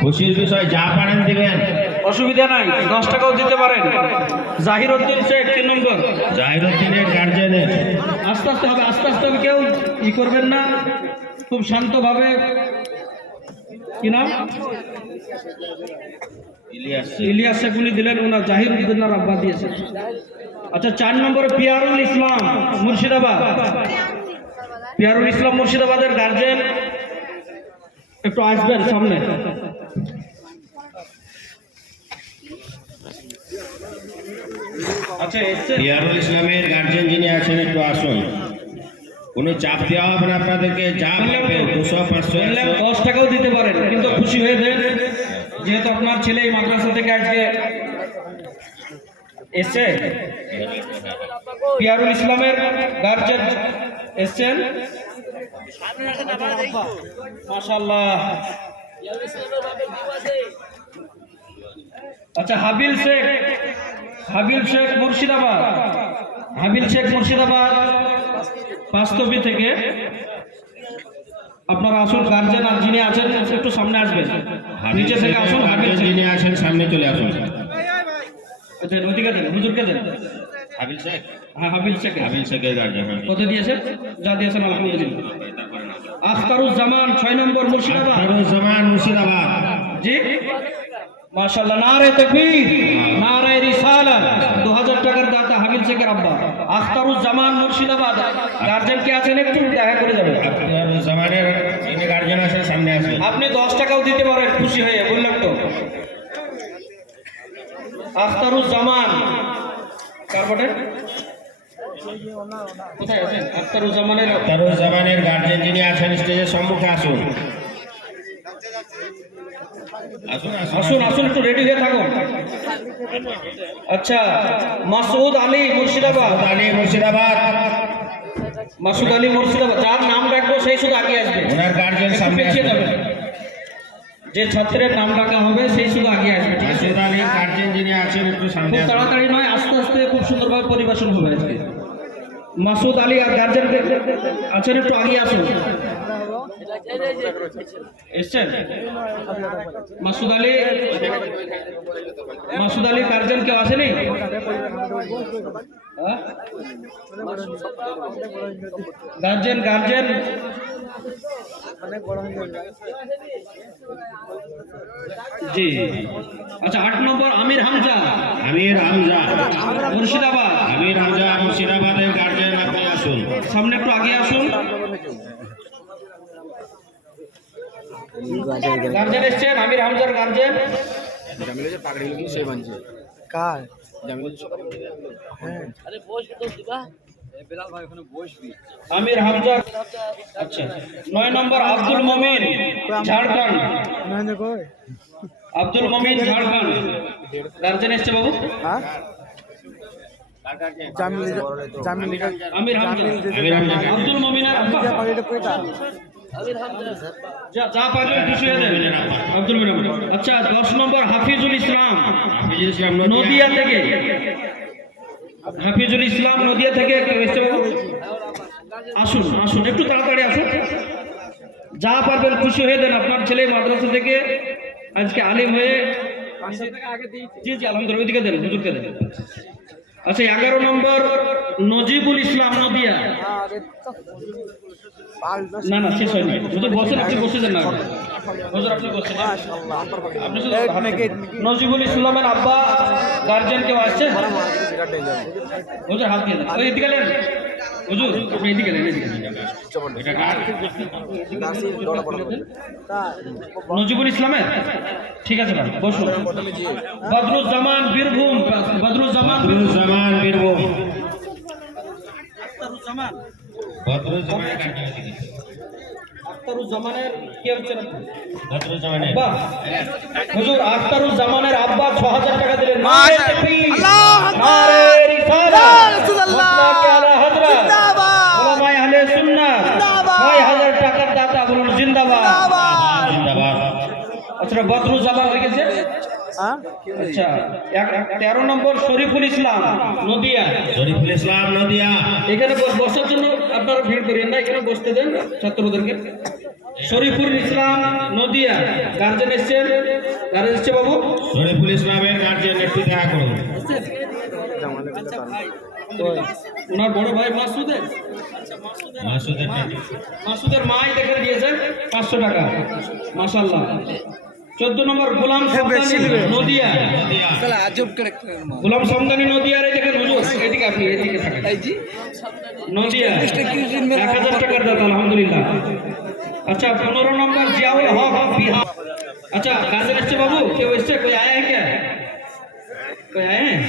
খুশির বিষয় যা পারেন দিবেন, অসুবিধা নাই, 10 টাকাও দিতে পারেন। জাহিরউদ্দিন শেখ 3 নম্বর। জাহিরউদ্দিনের গার্জেনের আস্তে আস্তে হবে, আস্তে আস্তে হবে, কেউ ই করবেন না, খুব শান্তভাবে। কি নাম? ইলিয়াস শেখ উনি দিলেন, ওনার জাহিরউদ্দিনের আব্বা দিয়েছে। আচ্ছা 4 নম্বরে পিয়ারুল ইসলাম মুর্শিদাবাদ। পিয়ারুল ইসলাম মুর্শিদাবাদের গার্জেন একটু আসবেন সামনে। আচ্ছা পিয়ারুল ইসলামের গার্জেন যিনি আছেন একটু আসুন। কোনো চাপ দেওয়া হবে না আপনাদেরকে, যা পাবেন 200 500 10 টাকাও দিতে পারেন, কিন্তু খুশি হয়ে দেন, যেহেতু আপনার ছেলে এই মাদ্রাসা থেকে আজকে এসছে। পিয়ারুল ইসলামের গার্জেন এসছেন, মাশাআল্লাহ। আচ্ছা হাবিল শেখ মুর্শিদাবাদ। হাবিল শেখ মুর্শিদাবাদ বাস্তবী থেকে আপনারা আসুন। গার্জেন আর যিনি আছেন একটু সামনে আসবেন, নিচে থেকে আসুন। হাবিল যিনি আছেন সামনে চলে আসুন। আচ্ছা ওদিকে দেন, হুজুরকে দেন। হাবিল শেখ, হ্যাঁ হাবিল শেখের গার্জেন কত দিয়েছেন? যা দিয়েছেন আলহামদুলিল্লাহ। আখতারুজ্জামান 6 নম্বর মুর্শিদাবাদ। আখতারুজ্জামান মুর্শিদাবাদ, জি মাশাআল্লাহ, নারে তাকবীর, নারে রিসালাত। 2000 টাকার দাতা হাবিল শেখের আব্বা। আখতারুজ্জামান মুর্শিদাবাদ গার্জেন কে আছেন একটু দেখা করে যাবেন। আখতারুজ্জামানের যিনি গার্জেন আছেন সামনে আসুন। আপনি 10 টাকাও দিতে পারেন খুশি হয়ে, বললাম তো। আখতারুজ্জামান কার বটে? কোথায় আছেন? আখতারুজ্জামানের গার্জেন যিনি আছেন স্টেজের সম্মুখে আসুন। আসুন আসুন, একটু রেডি হয়ে থাকুন। আচ্ছা মাসুদ আলী মুর্শিদাবাদ। মাসুদ আলী মুর্শিদাবাদ, যার নাম রাখবো সেই শুধু আগে আসবে। ওনার গার্জেন সামনে আসবেন। যে ছাত্রের নাম ডাকা হবে সেই শুধু আগে আসবে। মাসুদ আলী গার্জেন যিনি আছেন একটু সামনে খুব আসুন। তাড়াতাড়ি নয়, আস্তে আস্তে খুব সুন্দরভাবে পরিবেশন হবে আজকে। মাসুদ আলী আর গার্জেন আছেন, একটু আগে আসুন। এসছেন মাসুদ আলী গার্জেন কেউ আসেনি? গার্জেন জি। আচ্ছা 8 নম্বর আমির হামজা মুর্শিদাবাদের গার্জেন আপনি আসুন, সামনে একটু আগে আসুন। গার্জেন এসছেন, আমির হামজার গার্জেন। আমির হামজা। আচ্ছা 9 নম্বর আব্দুল মমিন ঝাড়খণ্ড। গার্জেন এসছে বাবু। আমির হামজা আব্দুল মমিনের আব্বা। যা পারবেন খুশি হয়ে দেন আব্দুল মমিন। আচ্ছা 10 নম্বর হাফিজুল ইসলাম নদিয়া থেকে। হাফিজুল ইসলাম নদিয়া থেকে এসছে বাবু। আসুন আসুন, একটু তাড়াতাড়ি আসুন, যা পারবেন খুশি হয়ে দেন। আপনার ছেলে মাদ্রাসা থেকে আজকে আলিম হয়ে। জি জি আলহামদুলিল্লাহ, ওইদিকে দেন, হুজুরকে দেন। আচ্ছা 11 নম্বর নজিবুল ইসলাম নদিয়া। না না শেষ হয়নি, হুজুর বসেন, আপনি বসে যান না হুজুর, আপনি বসেন। আপনি শুধু নজিবুল ইসলামের আব্বা গার্জেন কেউ আসছে? হুজুর হাত দিয়ে দেন, ওই এদিকে নেন হুজুর, আপনি এদিকে নেন। নজিবুল ইসলামের, ঠিক আছে ভাই বসুন। বদরুজ্জামান বীরভূম। আখতারুজ্জামানের কি হচ্ছে? হুজুর আখতারুজ্জামানের আব্বা 6000 টাকা দিলেন। টাকার দাতা বলুন জিন্দাবাদ। আচ্ছা বদরুজ্জামান হয়ে গেছে। আচ্ছা 13 নম্বর শরীফুল ইসলাম নদিয়া। এখানে বসার জন্য আপনারা ভিড় করেন না, এখানে বসতে দেন ছাত্রদেরকে। শরীফুল ইসলাম নদিয়া গার্জেন এসছেন, গার্জেন এসছে বাবু। শরীফুল ইসলামের গার্জেন একটু দেখা করুন। ওনার বড় ভাই মাসুদের মাসুদের মাসুদের মাই দেখে দিয়েছে 500 টাকা, মাশাআল্লাহ। 14 নম্বর গোলাম সমদানি নদিয়া, গোলাম সমদানি নদিয়ার এই দেখেন হুজুর, এদিকে আপনি এদিকে থাকেন, নদিয়া 1000 টাকার দাতা, আলহামদুলিল্লাহ। अच्छा 15 नंबर जियाउल हक बिहार। अच्छा गार्जन एसছে बाबू, क्यों एसছে, कोई आया है क्या, कोई आए हैं?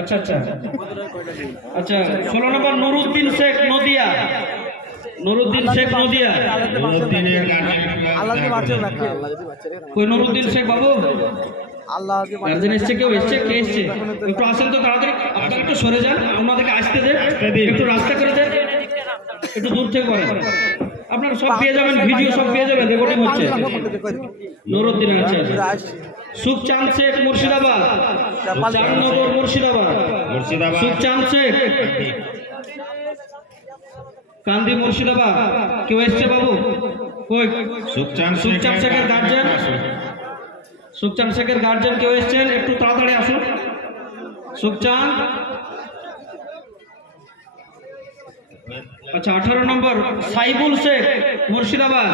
अच्छा अच्छा अच्छा 16 नंबर नुरुद्दीन शेख नदिया, नुरुद्दीन शेख नदिया, নুরুদ্দিনের গার্জেন कोई नुरुद्दीन शेख बाबू গার্জেন এসছে, কেউ এসছে, কে এসছে? একটু আসেন তো তাড়াতাড়ি, আপনারা একটু সরে যান, আমাদেরকে আসতে দেন, একটু রাস্তা করে দেন, একটু দূর থেকে করেন। আপনারা সব পেয়ে যাবেন, ভিডিও সব পেয়ে যাবেন, রেকর্ডিং হচ্ছে। নুরুদ্দিন আছে, সুখচাঁদ শেখ মুর্শিদাবাদ, চাঁদনগর মুর্শিদাবাদ, মুর্শিদাবাদ সুখচাঁদ শেখ কান্দি মুর্শিদাবাদ, কেউ এসছে বাবু? কই সুখচাঁদ সুখচাঁদ শেখের গার্জেন, সুখচাঁদ শেখের গার্জেন কেউ এসছেন, একটু তাড়াতাড়ি আসুন। সুখচাঁদ, আচ্ছা 18 নম্বর সাইবুল শেখ মুর্শিদাবাদ,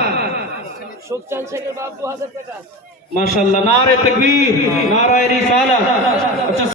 মাশাআল্লাহ, নারে তাকবীর, নারায়ে রিসালাত। আচ্ছা